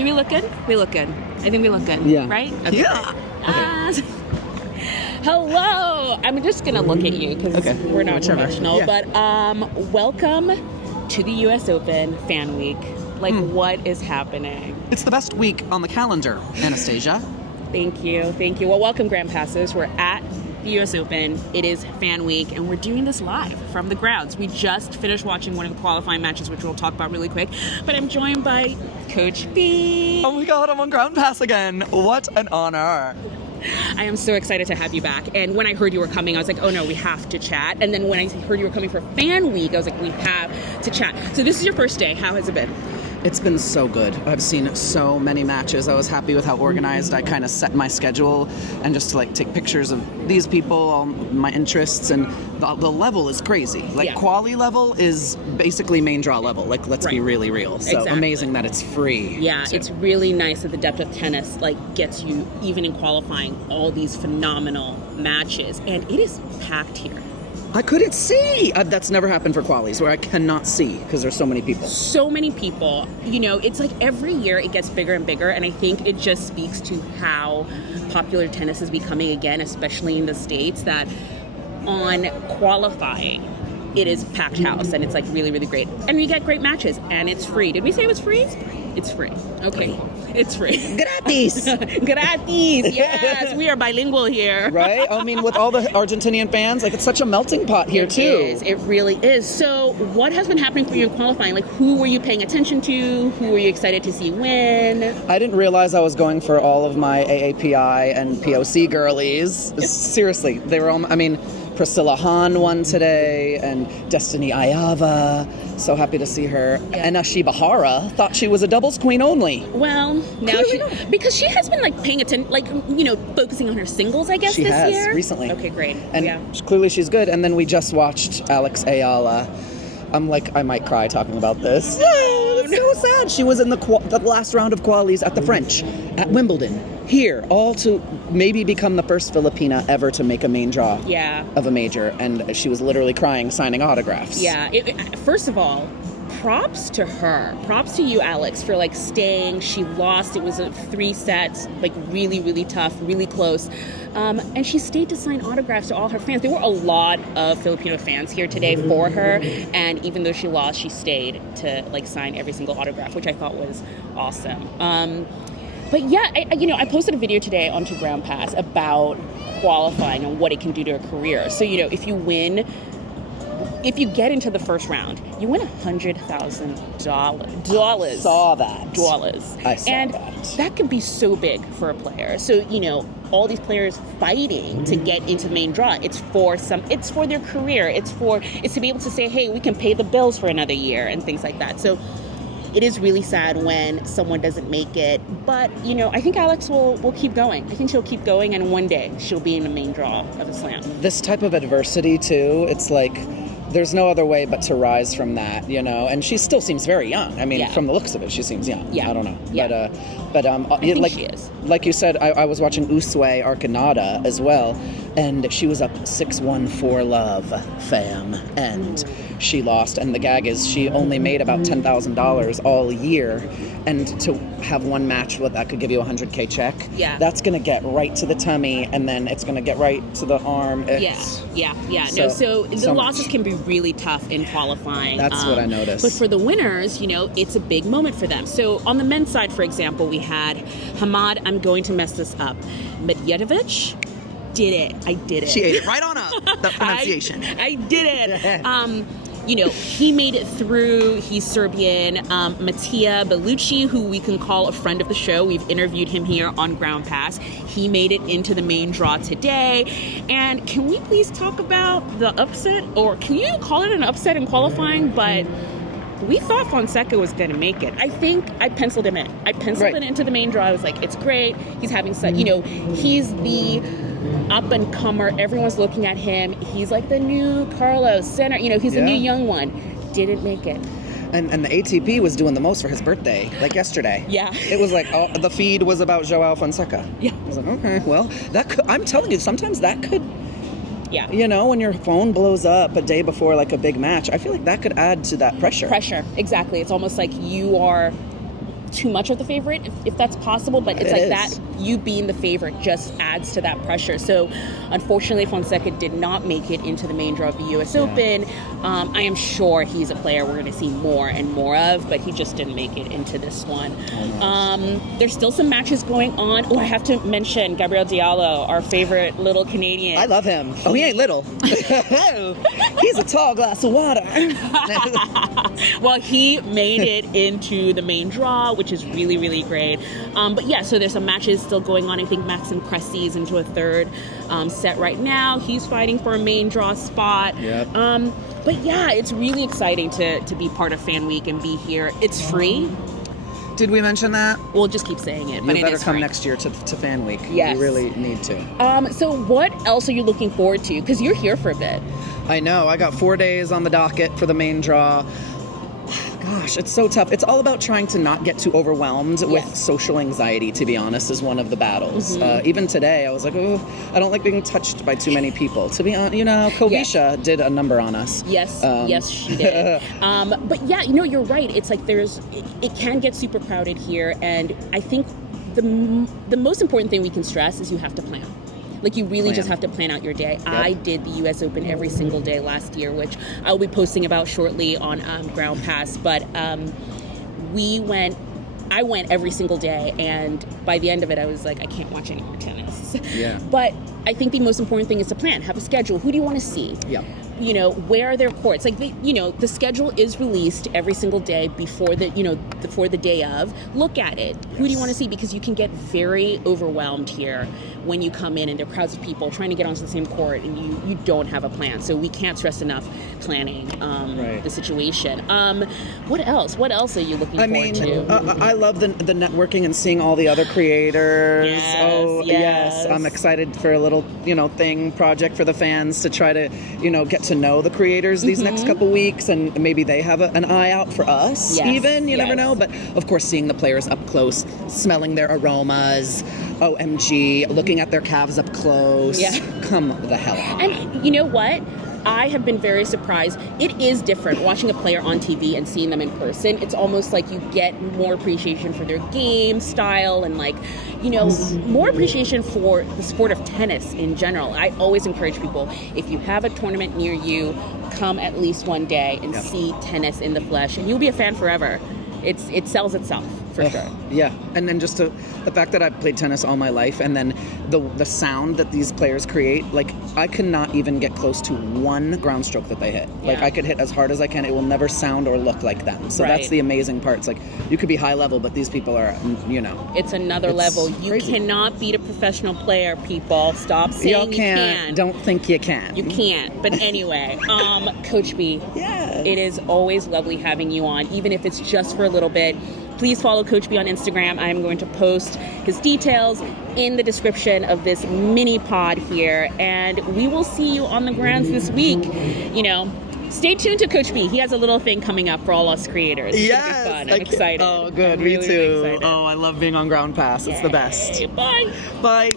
Do we look good? We look good. I think we look good. Yeah. Right? Okay. Yeah. Okay. Hello. I'm just going to look at you because we're not professional. Yeah. But welcome to the U.S. Open Fan Week. Like, what is happening? It's the best week on the calendar, Anastasia. Thank you. Thank you. Well, welcome, Grand Passes. We're at the U.S. Open. It is Fan Week, and we're doing this live from the grounds. We just finished watching one of the qualifying matches, which we'll talk about really quick. But I'm joined by Coach B. Oh my God, I'm on ground pass again. What an honor. I am so excited to have you back. And when I heard you were coming, I was like, oh no, we have to chat. And then when I heard you were coming for Fan Week, I was like, we have to chat. So this is your first day. How has it been? It's been so good. I've seen so many matches. I was happy with how organized I kind of set my schedule, and just to like take pictures of these people, all my interests, and the level is crazy. Like quali level is basically main draw level. Like, let's be really real. So amazing that it's free. Yeah, it's really nice that the depth of tennis like gets you, even in qualifying, all these phenomenal matches, and it is packed here. I couldn't see. That's never happened for qualies, where I cannot see because there's so many people. So many people. You know, it's like every year it gets bigger and bigger, and I think it just speaks to how popular tennis is becoming again, especially in the States, that on qualifying, it is packed house, and it's like really, really great. And we get great matches, and it's free. Did we say it was free? It's free. Okay. It's free. Gratis. Gratis. Yes, we are bilingual here. Right? I mean, with all the Argentinian fans, like, it's such a melting pot here, too. It really is. So what has been happening for you in qualifying? Like, who were you paying attention to? Who were you excited to see win? I didn't realize I was going for all of my AAPI and POC girlies. Seriously, they were all, I mean, Priscilla Hahn won today, and Destiny Ayava. So happy to see her. Yeah. And Ashibahara thought she was a doubles queen only. Well, now because she has been like paying attention, like, you know, focusing on her singles, I guess, she this has, year. Recently. Okay, great. And clearly she's good. And then we just watched Alex Ayala. I'm like, I might cry talking about this. It's so sad. She was in the last round of qualies at the French, at Wimbledon, here, all to maybe become the first Filipina ever to make a main draw of a major. And she was literally crying, signing autographs. Yeah. First of all, props to her. Props to you, Alex, for like staying. She lost. It was 3 sets, like really, really tough, really close. And she stayed to sign autographs to all her fans. There were a lot of Filipino fans here today for her. And even though she lost, she stayed to like sign every single autograph, which I thought was awesome. But yeah, I posted a video today onto Ground Pass about qualifying and what it can do to a career. So, you know, if you get into the first round, you win $100,000. Dollars. Saw that. Dollars. I saw and that could be so big for a player. So, you know, all these players fighting to get into the main draw. It's for their career. It's to be able to say, hey, we can pay the bills for another year and things like that. So it is really sad when someone doesn't make it. But, you know, I think Alex will keep going. I think she'll keep going, and one day she'll be in the main draw of a slam. This type of adversity, too, it's like there's no other way but to rise from that, you know. And she still seems very young. I mean, from the looks of it, she seems young. Yeah. I don't know. Yeah. But I think she is. Like you said, I was watching Usue Arcanada as well, and she was up 6-1 for love, fam, and she lost. And the gag is she only made about $10,000 all year, and to have one match that could give you a $100K check, that's going to get right to the tummy, and then it's going to get right to the arm. So the losses can be really tough in qualifying. That's what I noticed. But for the winners, you know, it's a big moment for them. So on the men's side, for example, we had Hamad, I'm going to mess this up, Medjedovic. Did it. I did it. She ate it right on up, the pronunciation. I did it. You know, he made it through. He's Serbian. Mattia Bellucci, who we can call a friend of the show. We've interviewed him here on Ground Pass. He made it into the main draw today. And can we please talk about the upset? Or can you call it an upset in qualifying? But we thought Fonseca was going to make it. I think I penciled him in. I penciled it into the main draw. I was like, it's great. He's having such, you know, he's the up-and-comer. Everyone's looking at him. He's like the new Carlos Center. You know, he's the new young one. Didn't make it. And the ATP was doing the most for his birthday, like yesterday. Yeah. It was like, the feed was about Joao Fonseca. Yeah. I was like, okay, well, I'm telling you, sometimes that could... Yeah. You know, when your phone blows up a day before like a big match, I feel like that could add to that pressure. Exactly. It's almost like you are too much of the favorite, if that's possible, but it's It like is. that, you being the favorite just adds to that pressure. So unfortunately, Fonseca did not make it into the main draw of the U.S. Open. I am sure he's a player we're going to see more and more of, but he just didn't make it into this one. There's still some matches going on. Oh, I have to mention Gabriel Diallo, our favorite little Canadian. I love him. Oh, he ain't little. He's a tall glass of water. Well, he made it into the main draw, which is really, really great. But yeah, so there's some matches still going on. I think Maxim Cressy is into a third set right now. He's fighting for a main draw spot. Yep. But yeah, it's really exciting to be part of Fan Week and be here. It's free. Did we mention that? We'll just keep saying it, but You it better is come free. next year to Fan Week. Yes. You really need to. So what else are you looking forward to? Because you're here for a bit. I know. I got 4 days on the docket for the main draw. Gosh, it's so tough. It's all about trying to not get too overwhelmed with social anxiety, to be honest, is one of the battles. Even today, I was like, oh, I don't like being touched by too many people. To be honest, Kovisha did a number on us. Yes, yes, she did. But yeah, you're right. It's like it can get super crowded here, and I think the most important thing we can stress is you have to plan. Like, you really just have to plan out your day. Yep. I did the U.S. Open every single day last year, which I'll be posting about shortly on Ground Pass. But I went every single day, and by the end of it, I was like, I can't watch any more tennis. Yeah. But I think the most important thing is to plan, have a schedule. Who do you want to see? Yeah. Where are their courts? Like, the schedule is released every single day before the day of. Look at it. Yes. Who do you want to see? Because you can get very overwhelmed here when you come in and there are crowds of people trying to get onto the same court, and you don't have a plan. So we can't stress enough planning the situation. What else? What else are you looking forward to? I love the networking and seeing all the other creators. Yes. I'm excited for a little, project for the fans to try to, get to know the creators these next couple weeks, and maybe they have an eye out for us. Yes. Even, you never know. But of course, seeing the players up close, smelling their aromas, OMG, looking at their calves up close. Yeah. Come the hell on. And you know what? I have been very surprised. It is different watching a player on TV and seeing them in person. It's almost like you get more appreciation for their game style and more appreciation for the sport of tennis in general. I always encourage people, if you have a tournament near you, come at least one day and see tennis in the flesh, and you'll be a fan forever. It sells itself for sure. Yeah, and then just the fact that I've played tennis all my life, and then the sound that these players create, like, I cannot even get close to one ground stroke that they hit. Like, I could hit as hard as I can, it will never sound or look like them. So that's the amazing part. It's like, you could be high level, but these people are, It's another level. You cannot beat a professional player, people. Stop saying you can. Don't think you can. You can't. But anyway, Coach B, it is always lovely having you on, even if it's just for a little bit. Please follow Coach B on Instagram. I am going to post his details in the description of this mini pod here, and we will see you on the grounds this week. Stay tuned to Coach B. He has a little thing coming up for all us creators. It's gonna be fun. I'm excited. Oh, good. I'm really, Me too. really excited. Oh, I love being on Ground Pass. It's the best. Bye. Bye.